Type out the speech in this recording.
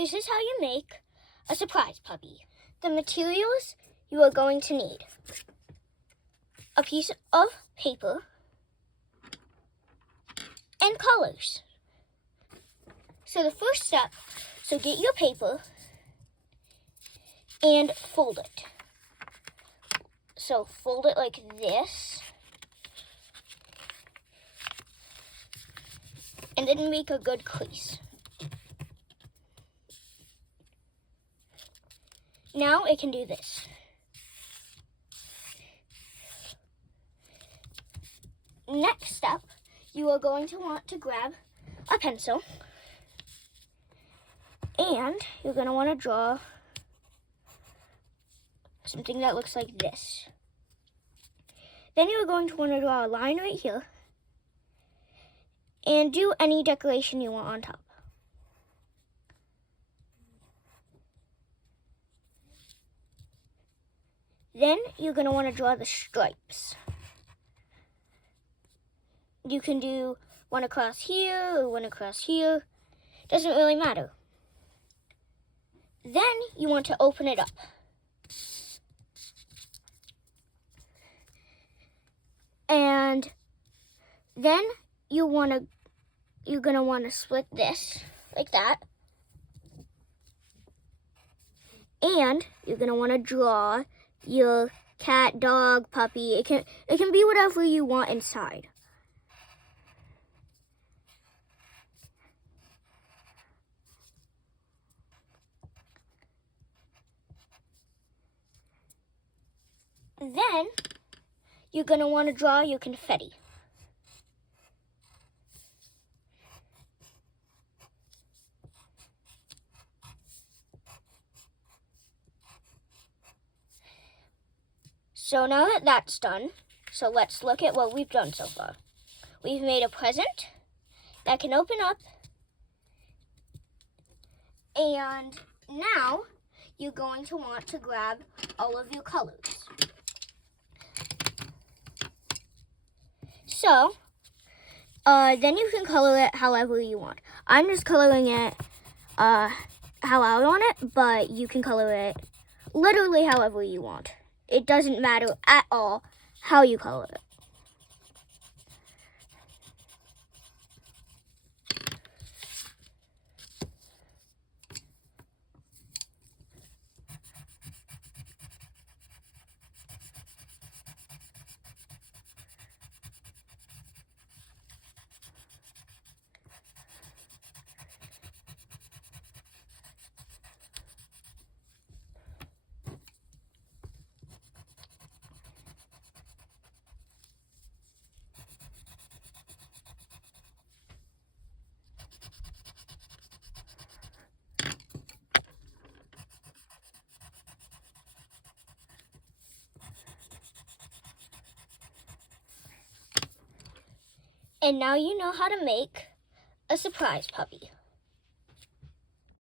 This is how you make a surprise puppy. The materials you are going to need: a piece of paper and colors. So the first step, get your paper and fold it. So fold it like this, and then make a good crease. Now it can do this. Next step, you are going to want to grab a pencil, and you're going to want to draw something that looks like this. Then you're going to want to draw a line right here and do any decoration you want on top. Then you're going to want to draw the stripes. You can do one across here or one across here. Doesn't really matter. Then you want to open it up. And then you're going to want to split this like that. And you're going to want to draw your cat, dog, puppy. It can be whatever you want inside. Then you're going to want to draw your confetti. So now that that's done, so let's look at what we've done so far. We've made a present that can open up, and now you're going to want to grab all of your colors. So, then you can color it however you want. I'm just coloring it how I want it, but you can color it literally however you want. It doesn't matter at all how you color it. And now you know how to make a surprise puppy.